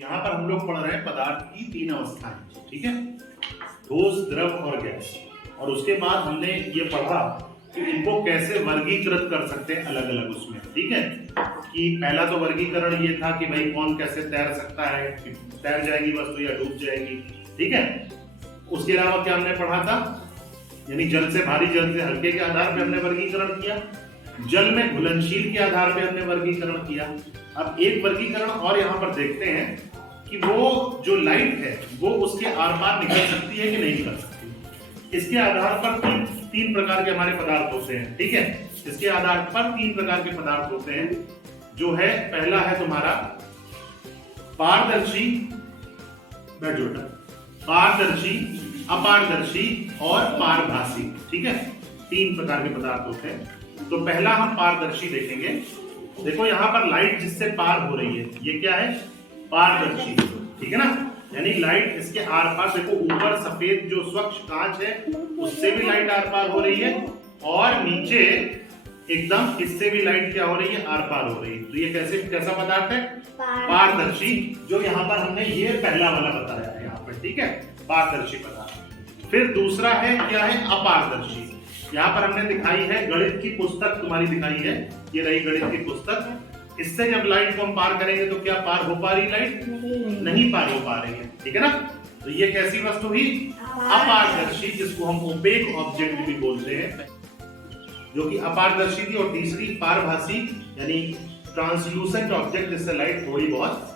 यहाँ पर हम लोग पढ़ रहे हैं पदार्थ की तीन अवस्थाएं, ठीक है, ठोस, द्रव और गैस। और उसके बाद हमने ये पढ़ा कि इनको कैसे वर्गीकृत कर सकते हैं अलग अलग उसमें, ठीक है। कि पहला तो वर्गीकरण ये था कि भाई कौन कैसे तैर सकता है, तैर जाएगी वस्तु या डूब जाएगी, ठीक है। उसके अलावा क्या हमने पढ़ा था, यानी जल से भारी, जल से हल्के के आधार पर हमने वर्गीकरण किया, जल में घुलनशील के आधार पर हमने वर्गीकरण किया। अब एक वर्गीकरण और यहाँ पर देखते हैं कि वो जो लाइट है वो उसके आर पार निकल सकती है कि नहीं निकल सकती। इसके आधार पर तीन प्रकार के हमारे पदार्थ होते हैं, ठीक है। इसके आधार पर तीन प्रकार के पदार्थ होते हैं, जो है पहला है तुम्हारा पारदर्शी, पारदर्शी, अपारदर्शी और पारभासी, ठीक है। तीन प्रकार के पदार्थ होते हैं। तो पहला हम पारदर्शी देखेंगे। देखो यहाँ पर लाइट जिससे पार हो रही है ये क्या है, पारदर्शी, ठीक है ना। यानी लाइट इसके आर पार, देखो ऊपर सफेद जो स्वच्छ कांच है उससे भी लाइट आर पार हो रही है, और नीचे एकदम इससे भी लाइट क्या हो रही है, आर पार हो रही है। तो ये कैसा पदार्थ है, पारदर्शी, जो यहाँ पर हमने ये पहला वाला बताया है यहाँ पर, ठीक है, पारदर्शी पदार्थ। फिर दूसरा है क्या है, अपारदर्शी। यहाँ पर हमने दिखाई है, गणित की पुस्तक तुम्हारी दिखाई है, ये रही गणित की पुस्तक। इससे जब लाइट को हम पार करेंगे तो क्या पार हो पा रही लाइट, नहीं पार हो पा रही है, ठीक है ना। तो ये कैसी वस्तु हुई, अपारदर्शी, जिसको हम ओपेक ऑब्जेक्ट भी बोलते हैं, जो कि अपारदर्शी थी। और तीसरी पारभासी, यानी ट्रांसलूसेंट ऑब्जेक्ट, जिससे लाइट थोड़ी बहुत